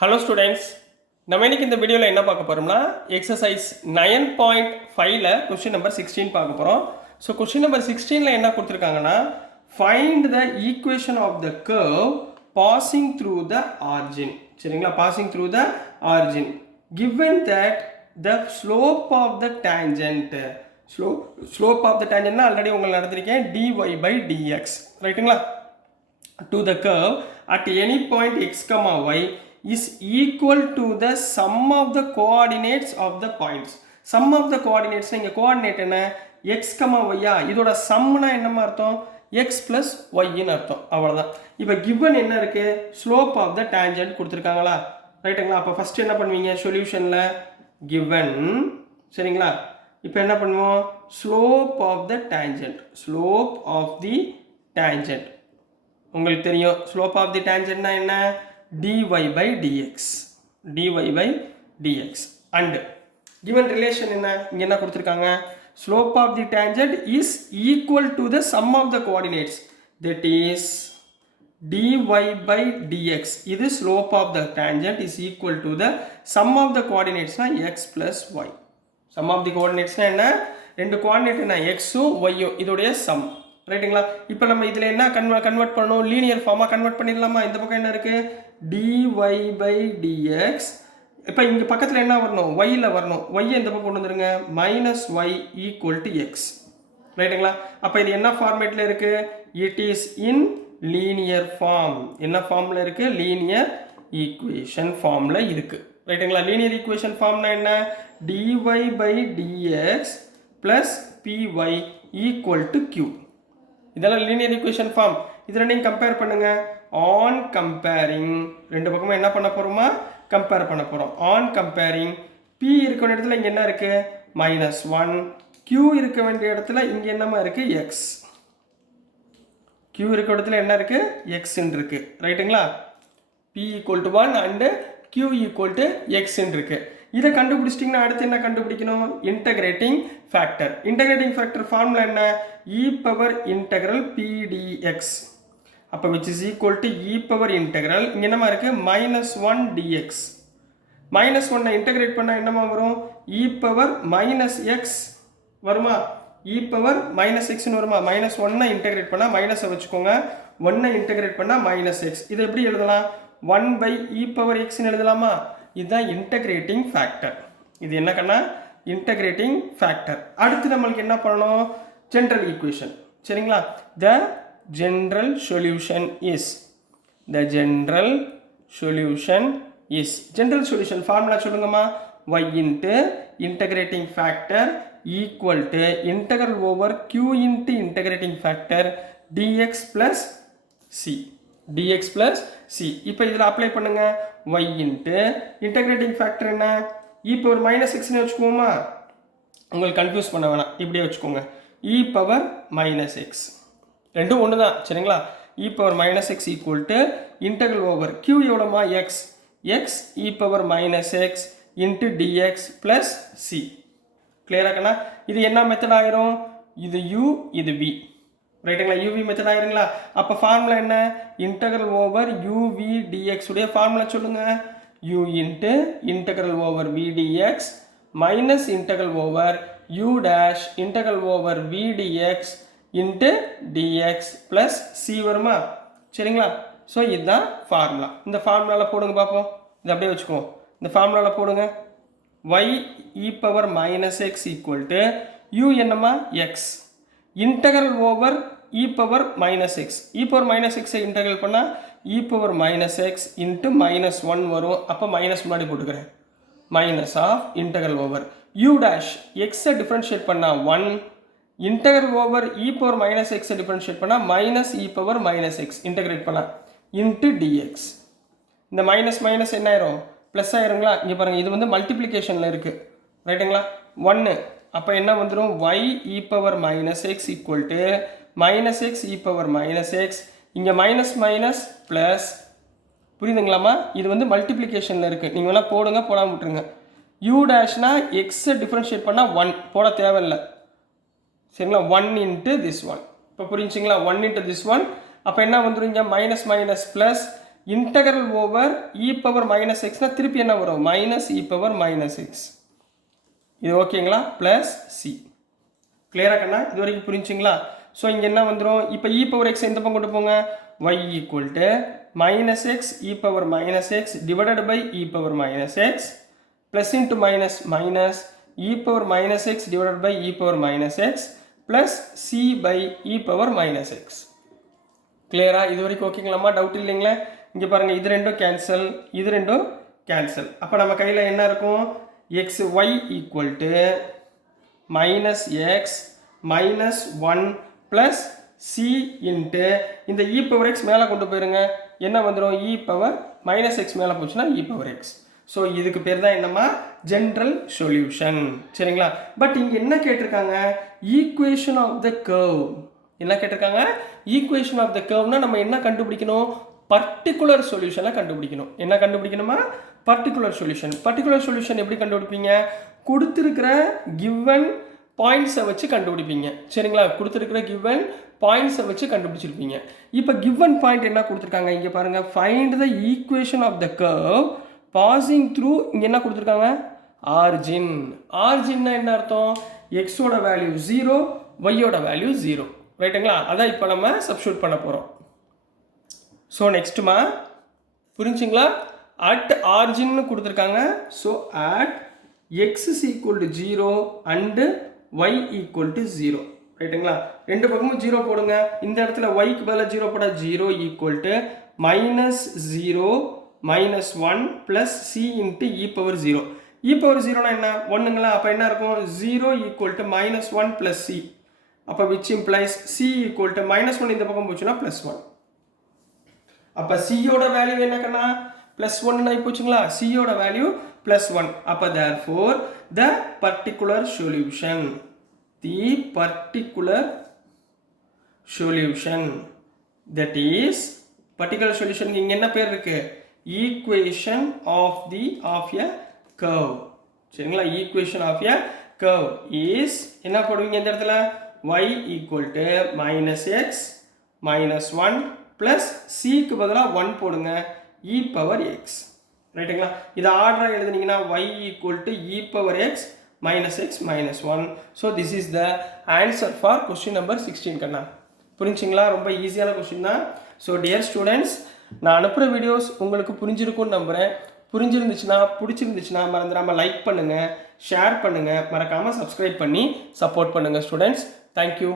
Hello students, நம்ம இன்னைக்கு இந்த வீடியோவில் என்ன பார்க்க போகிறோம்னா எக்ஸசைஸ் 9.5ல கொஸ்டின் நம்பர் 16 பார்க்க போகிறோம். ஸோ கொஸ்டின் நம்பர் 16ல என்ன கொடுத்துருக்காங்கன்னா, find the equation of the curve passing through the origin. சரிங்களா, passing through the origin given that the slope of the tangent. Slope of the டேஞ்சன்ட்னா ஆல்ரெடி உங்களுக்கு நடந்திருக்கேன், dy/dx ரைட்டுங்களா, to the curve at any point x comma y is equal to the sum of the coordinates of the points. Sum of the coordinates இங்க coordinate என்ன, x comma y இதோட சம்னா என்னமா அர்த்தம், x plus y ன்னு அர்த்தம். அவ்வளவுதான். இப்போ given என்ன இருக்கு, slope of the tangent கொடுத்திருக்காங்களா, ரைட்டுங்களா. அப்போ ஃபர்ஸ்ட் என்ன பண்ணுவீங்க, சொல்யூஷன்ல given, சரிங்களா. இப்போ என்ன பண்ணுவோம், slope of the tangent, slope of the tangent உங்களுக்கு தெரியும். ஸ்லோப் ஆஃப் தி டேஞ்சன்ட்னா என்ன, dy/dx, dy/dx. And given relation என்ன, இங்க என்ன கொடுத்திருக்காங்க, slope of the tangent is equal to the sum of the coordinates, that is dy/dx. இது slope of the tangent is equal to the sum of the கோஆர்டினேட்ஸ்னா x plus y. Sum of the கோஆர்டினேட்ஸ்னா என்ன, ரெண்டு coordinate என்ன, எக்ஸும் ஒய்யும், இதோடைய some, ரைட்டுங்களா. இப்போ நம்ம இதில் என்ன கன்வெர்ட் பண்ணணும், லீனியர் ஃபார்மாக கன்வெர்ட் பண்ணிடலாமா. இந்த பக்கம் என்ன இருக்குது, dy/dx. இப்போ இங்கே பக்கத்தில் என்ன வரணும், ஒய்யில் வரணும், ஒய்யை இந்த பக்கம் கொண்டு வந்துருங்க, -y = x, ரைட்டுங்களா. அப்போ இது என்ன ஃபார்மேட்டில் இருக்குது, it is in linear form. என்ன ஃபார்மில் இருக்குது, லீனியர் ஈக்குவேஷன் ஃபார்மில் இருக்குது, ரைட்டுங்களா. லீனியர் ஈக்குவேஷன் ஃபார்ம்னா என்ன, dy/dx + py = q. இதெல்லாம் லீனியர் ஈக்குவேஷன் ஃபார்ம். இதில் நீங்கள் கம்பேர் பண்ணுங்க. ஆன் கம்பேரிங், ரெண்டு பக்கமும் என்ன பண்ண போகிறோமா, கம்பேர் பண்ண போகிறோம். ஆன் கம்பேரிங், p இருக்க வேண்டிய இடத்துல இங்கே என்ன இருக்குது, -1, q இருக்க வேண்டிய இடத்துல இங்கே என்னமா இருக்குது, x. q இருக்க இடத்துல என்ன இருக்குது, x இருக்கு, ரைட்டுங்களா. p = 1 and q = x இருக்கு. இதை கண்டுபிடிச்சிட்டிங்கன்னா அடுத்து என்ன கண்டுபிடிக்கணும், integrating factor. Integrating factor formula என்ன, e∫pdx. அப்போ which is equal to e∫, இங்கே என்னமா இருக்கு, -1 dx. -1 இன்டகிரேட் பண்ணால் என்னமா வரும், e⁻x வருமா, e⁻x வருமா. -1 இன்டகிரேட் பண்ணால் மைனஸை வச்சுக்கோங்க, 1 இன்டகிரேட் பண்ணால் -x. இதை எப்படி எழுதலாம், 1/e⁻x எழுதலாமா. இதுதான் இன்டகிரேட்டிங் ஃபேக்டர். இது என்ன கண்ணா, இன்டகிரேட்டிங் ஃபேக்டர். அடுத்து நம்மளுக்கு என்ன பண்ணணும், ஜெனரல் ஈக்குவேஷன், சரிங்களா. த general solution is, the general solution is, general solution formula சொல்லுங்கம்மா, y into integrating factor equal to integral over q into integrating factor dx plus c, dx plus c. இப்போ இதில் apply பண்ணுங்க, y into integrating factor என்ன, e⁻x வச்சுக்கோமா, உங்களுக்கு confuse பண்ண வேணாம், இப்படியே வச்சுக்கோங்க, e⁻x. ரெண்டும் ஒன்று தான், சரிங்களா. e⁻x equal integral over q எவ்வளோமா, x, e⁻x into dx plus c. கிளியராக்கண்ணா. இது என்ன மெத்தட் ஆகிரும், இது u இது v, ரைட்டுங்களா. uv மெத்தட் ஆகிருங்களா. அப்போ ஃபார்முலா என்ன, இன்டகரல் ஓவர் uv dx உடைய ஃபார்முலா சொல்லுங்க, u into integral over v dx minus integral over u dash integral over v dx into dx plus c வருமா, சரிங்களா. ஸோ இதுதான் ஃபார்முலா. இந்த ஃபார்முலாவில் போடுங்க பார்ப்போம், இதை அப்படியே வச்சுக்குவோம். இந்த ஃபார்முலாவில் போடுங்க, y⁻x ஈக்குவல் டு u என்னமா, x, integral over e⁻x, e⁻x integral பண்ணால் e⁻x இன்ட்டு -1 வரும். அப்போ மைனஸ் முன்னாடி போட்டுக்கிறேன், minus of integral over u dash எக்ஸை டிஃப்ரென்ஷியேட் பண்ணால் 1, இன்டகரல் ஓவர் e⁻x டிஃப்ரென்ஷியேட் பண்ணால் -e⁻x இன்டகிரேட் பண்ணால் இன்ட்டு dx. இந்த மைனஸ் என்ன ஆயிரும், ப்ளஸ் ஆயிருங்களா. இங்கே பாருங்கள், இது வந்து மல்டிப்ளிகேஷனில் இருக்குது, ரைட்டுங்களா. 1, அப்போ என்ன வந்துடும், y⁻x equal to -x e⁻x, இங்கே மைனஸ் ப்ளஸ், புரியுதுங்களாம்மா. இது வந்து மல்டிப்ளிகேஷனில் இருக்குது, நீங்கள் வேணால் போடுங்க, போடாமல் விட்டுருங்க. u டேஷ்னா எக்ஸை டிஃப்ரென்ஷியேட் பண்ணால் 1 போட தேவையில்லை, சரிங்களா. 1 இன்ட்டு திஸ் 1, இப்போ புரிஞ்சுங்களா, 1 இன்ட்டு திஸ் 1. அப்போ என்ன வந்துடும், இங்கே மைனஸ் ப்ளஸ் இன்டகரல் ஓவர் இ பவர் மைனஸ் எக்ஸ்னால் திருப்பி என்ன வரும் minus E power minus X. இது ஓகேங்களா? Plus C. கிளியராக கண்ணா? இது வரைக்கும் புரிஞ்சுங்களா? ஸோ இங்கே என்ன வந்துடும், இப்போ இ பவர் எக்ஸ் எந்த பக்கம் கொண்டு போங்க, Y equal to minus X E power minus X divided by E power minus X plus into minus minus E power minus X divided by E power minus X plus C by E power minus X. கிளியரா? இது வரைக்கும் ஓகேங்களாம்மா? Doubt இல்லைங்களா? இங்கே பாருங்கள், இது ரெண்டும் cancel, இது ரெண்டும் கேன்சல். அப்போ நம்ம கையில் என்ன இருக்கும், X Y equal to minus X minus 1 plus C into இந்த இ பவர் எக்ஸ் மேலே கொண்டு போயிருங்க, என்ன வந்துடும், இ பவர் மைனஸ் எக்ஸ் மேலே போச்சுன்னா இ பவர் எக்ஸ். ஸோ இதுக்கு பேர் தான் என்னம்மா, ஜென்ரல் சொல்யூஷன். சரிங்களா? பட் இங்கே என்ன கேட்டிருக்காங்க, ஈக்குவேஷன் ஆஃப் த கர்வ். என்ன கேட்டிருக்காங்க, ஈக்குவேஷன் ஆஃப் த கர்வ்னா நம்ம என்ன கண்டுபிடிக்கணும், பர்டிகுலர் சொல்யூஷனை கண்டுபிடிக்கணும். என்ன கண்டுபிடிக்கணுமா, பர்டிகுலர் சொல்யூஷன். பர்டிகுலர் சொல்யூஷன் எப்படி கண்டுபிடிப்பீங்க, கொடுத்துருக்கிற கிவன் பாயிண்ட்ஸை வச்சு கண்டுபிடிப்பீங்க. சரிங்களா? கொடுத்துருக்கிற கிவன் பாயிண்ட்ஸை வச்சு கண்டுபிடிச்சிருப்பீங்க. இப்போ கிவன் பாயிண்ட் என்ன கொடுத்துருக்காங்க, இங்கே பாருங்கள், find the equation of the curve passing through, இங்கே என்ன கொடுத்துருக்காங்க, ஆர்ஜின். ஆர்ஜின்னா என்ன அர்த்தம், எக்ஸோட வேல்யூ 0, ஒய்யோட வேல்யூ 0. ரைட்டுங்களா? அதான் இப்போ நம்ம சப்ஸ்டியூட் பண்ண போகிறோம். ஸோ நெக்ஸ்ட்டுமா, புரிஞ்சுங்களா, அட் ஆர்ஜின்னு கொடுத்துருக்காங்க. So at X is equal to 0 and y equal to 0. ரைட்டுங்களா? ரெண்டு பக்கமும் 0 போடுங்க. இந்த இடத்துல yக்கு பதிலாக 0 போட 0 equal to minus 0 minus 1 plus C into e power 0. E power 0னா என்ன, ஒன்றுங்களா? அப்போ என்ன இருக்கும், 0 equal to minus 1 plus C. அப்போ which implies C equal to minus 1 இந்த பக்கம் போச்சுன்னா ப்ளஸ் 1. அப்போ சியோட வேல்யூ என்னக்கண்ணா, ப்ளஸ் 1 ஆகி போச்சுங்களா, சியோட வேல்யூ plus 1. அப்போ therefore the particular solution that is particular solution இங்க என்ன பேர் இருக்கு, equation of a curve. சரிங்களா? equation of a curve is என்ன போடுவீங்க இந்த இடத்துல, y equal to minus x minus 1 plus c க்கு பதிலாக 1 போடுங்க, e power x. ரைட்டுங்களா? இதை ஆர்டராக எழுதுனீங்கன்னா y equal to e power x minus x minus 1. So this is the answer for question number 16 கண்ணா. புரிஞ்சுங்களா? ரொம்ப ஈஸியான கொஸ்டின் தான். ஸோ டியர் ஸ்டூடெண்ட்ஸ், நான் அனுப்புகிற வீடியோஸ் உங்களுக்கு புரிஞ்சிருக்கும்னு நம்புகிறேன். புரிஞ்சிருந்துச்சுன்னா, பிடிச்சிருந்துச்சுன்னா மறந்துடாமல் லைக் பண்ணுங்கள், ஷேர் பண்ணுங்கள், மறக்காமல் சப்ஸ்கிரைப் பண்ணி சப்போர்ட் பண்ணுங்கள் ஸ்டூடெண்ட்ஸ். தேங்க்யூ.